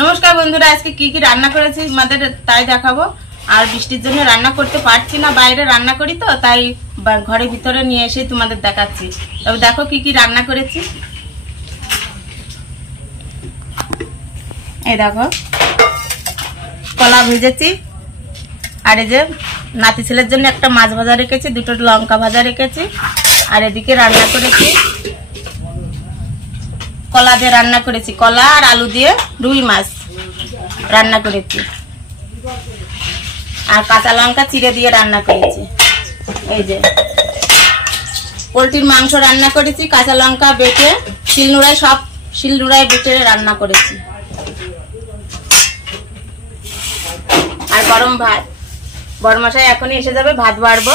নমস্কার বন্ধুরা, আজকে কি কি রান্না করেছি তোমাদের তাই দেখাবো। আর বৃষ্টির জন্য রান্না করতে পারছি না, বাইরে রান্না করি তো, তাই ঘরের ভিতরে নিয়ে এসে তোমাদের দেখাচ্ছি। তবে দেখো কি কি রান্না করেছি। এই দেখো, কলা ভেজেছি, আর এই যে নাতি ছেলের জন্য একটা মাছ ভাজা রেখেছি, দুটো লঙ্কা ভাজা রেখেছি, আর এদিকে রান্না করেছি কলা দিয়ে রান্না করেছি, কলা আর আলু দিয়ে রুই মাছ রান্না করেছি, আর কাঁচা লঙ্কা চিড়ে দিয়ে রান্না করেছি। এই যে পোলট্রির মাংস রান্না করেছি, কাঁচা লঙ্কা বেটে শিলনোড়ায় বেটে রান্না করেছি। আর গরম ভাত, বড়মশাই এখনই এসে যাবে, ভাত বাড়বো।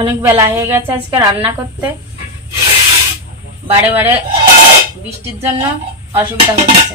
অনেক বেলা হয়ে গেছে আজকে রান্না করতে, বারে বারে বৃষ্টির জন্য অসুবিধা হচ্ছে।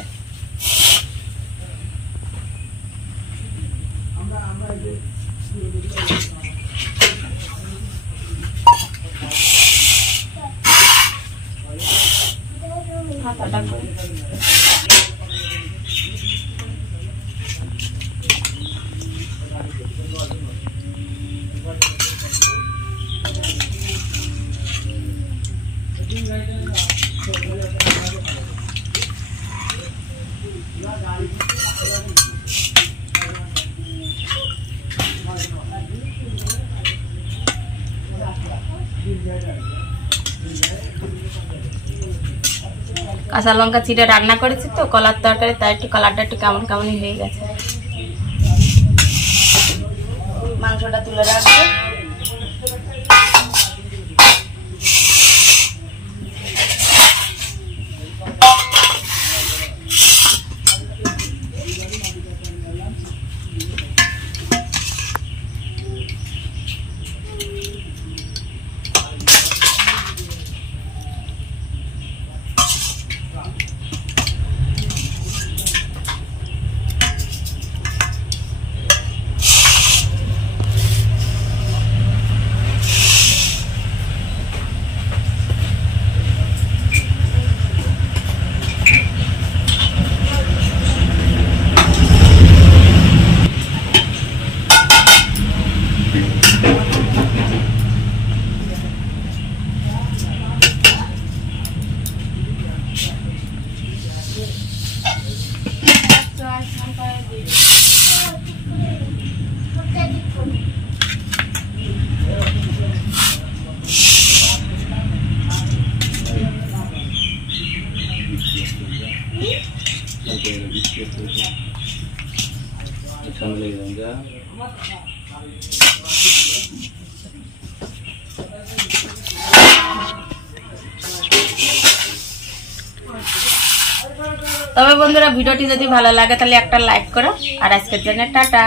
কাঁচা লঙ্কা চিড়ে রান্না করেছি তো কলার তরকারি, তাই একটু কালারটা একটু কেমন কেমনই হয়ে গেছে। মাংসটা তুলে রাখবো। তবে বন্ধুরা, ভিডিওটি যদি ভালো লাগে তাহলে একটা লাইক করো, আর আজকের জন্য টাটা।